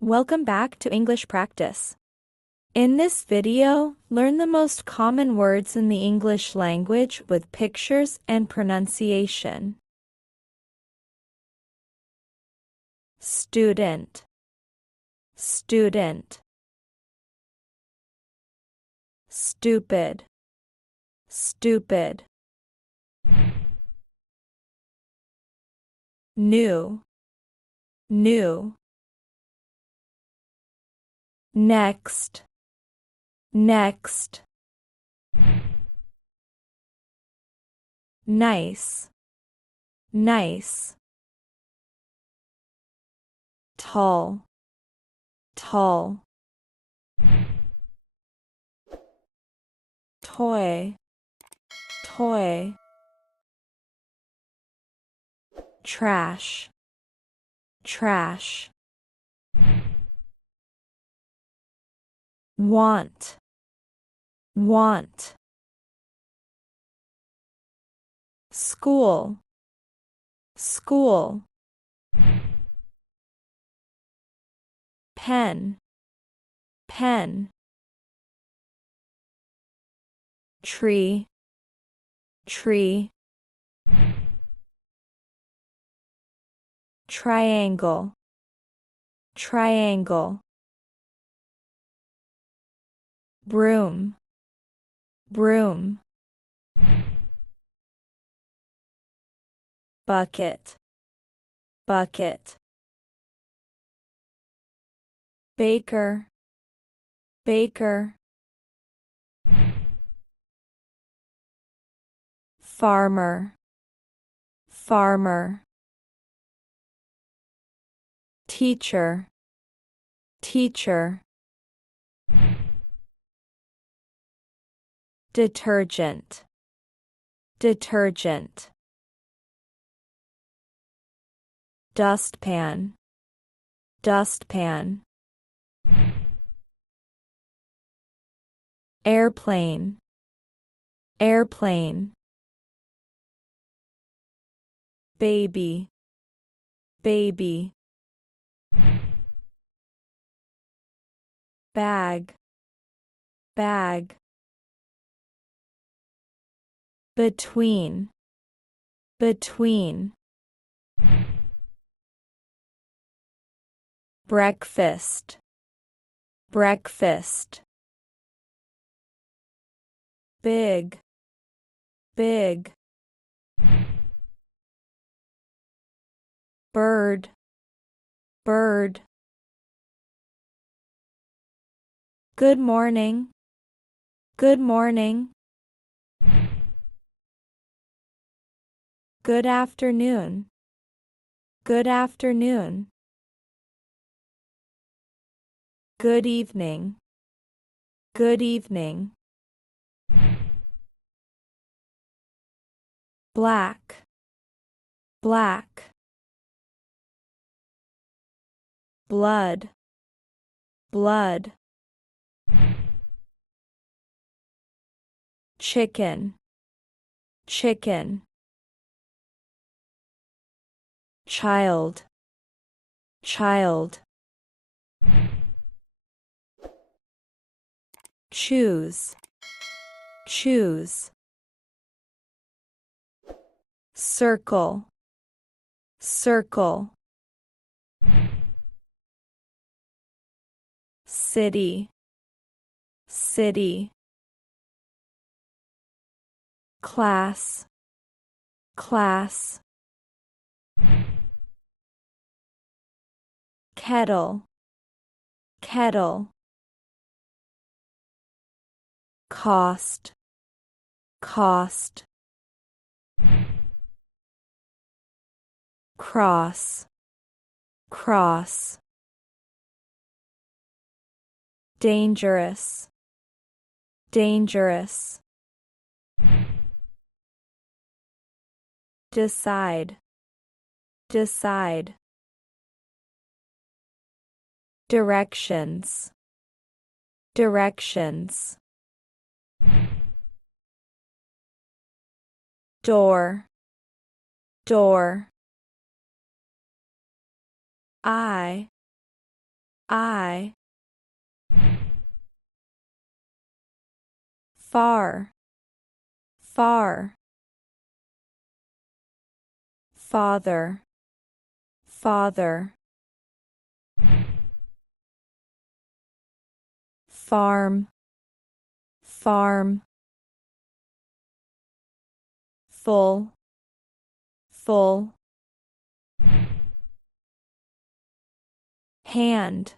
Welcome back to English Practice. In this video, learn the most common words in the English language with pictures and pronunciation. Student, student. Stupid, stupid. New, new. Next, next. Nice, nice. Tall, tall. Toy, toy. Trash, trash. Want, want. School, school. Pen, pen. Tree, tree. Triangle, triangle. Broom, broom. Bucket, bucket. Baker, baker. Farmer, farmer. Teacher, teacher. Detergent, detergent. Dustpan, dustpan. Airplane, airplane. Baby, baby. Bag, bag. Between, between. Breakfast, breakfast. Big, big. Bird, bird. Good morning, good morning. Good afternoon, good afternoon. Good evening, good evening. Black, black. Blood, blood. Chicken, chicken. Child, child. Choose, choose. Circle, circle. City, city. Class, class. Kettle, kettle. Cost, cost. Cross, cross. Dangerous, dangerous. Decide, decide. Directions, directions. Door, door. I, I. Far, far. Father, father. Farm, farm. Full, full. Hand,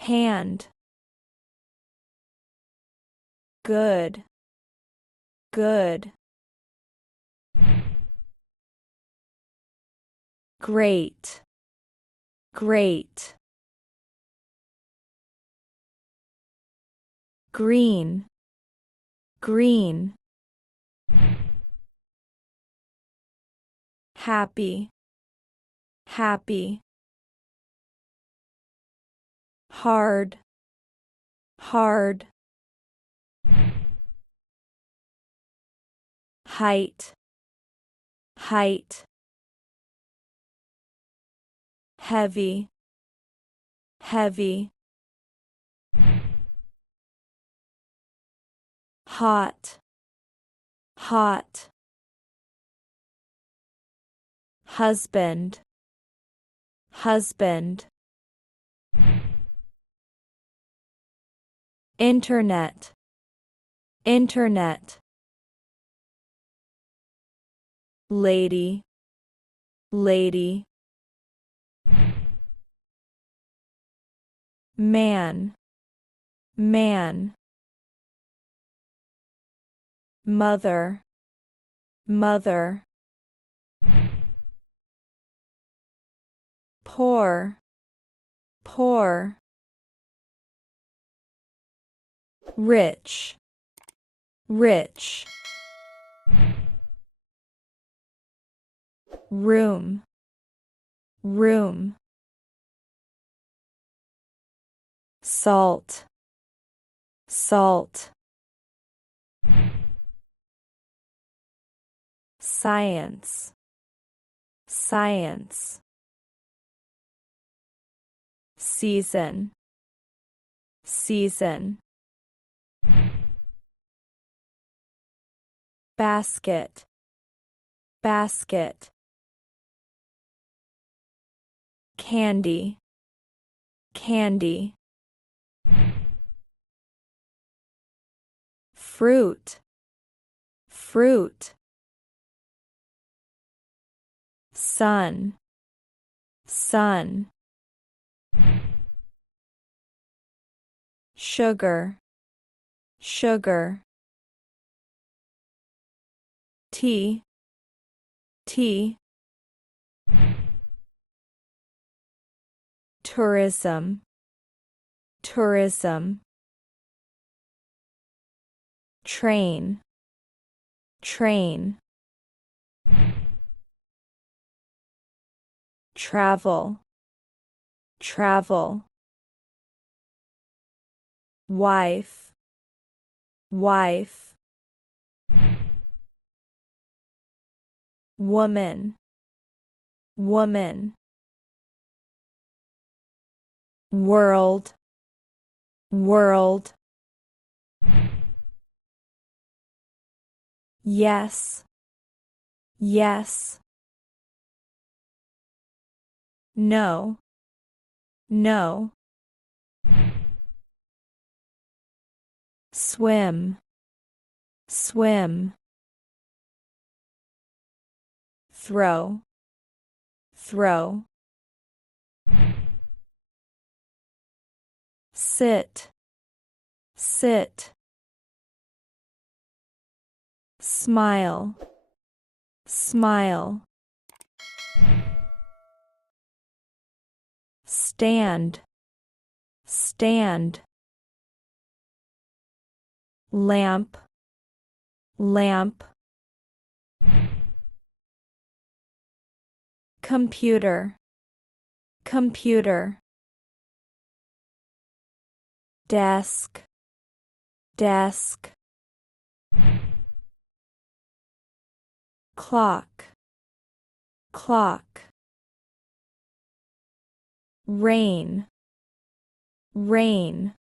hand. Good, good. Great, great. Green, green. Happy, happy. Hard, hard. Height, height. Heavy, heavy. Hot, hot. Husband, husband. Internet, internet. Lady, lady. Man, man. Mother, mother. Poor, poor. Rich, rich. Room, room. Salt, salt. Science, science. Season, season. Basket, basket. Candy, candy. Fruit, fruit. Sun, sun. Sugar, sugar. Tea, tea. Tourism, tourism. Train, train. Travel, travel. Wife, wife. Woman, woman. World, world. Yes, yes. No, no. Swim, swim. Throw, throw. Sit, sit. Smile, smile. Stand, stand. Lamp, lamp. Computer, computer. Desk, desk. Clock, clock. Rain, rain,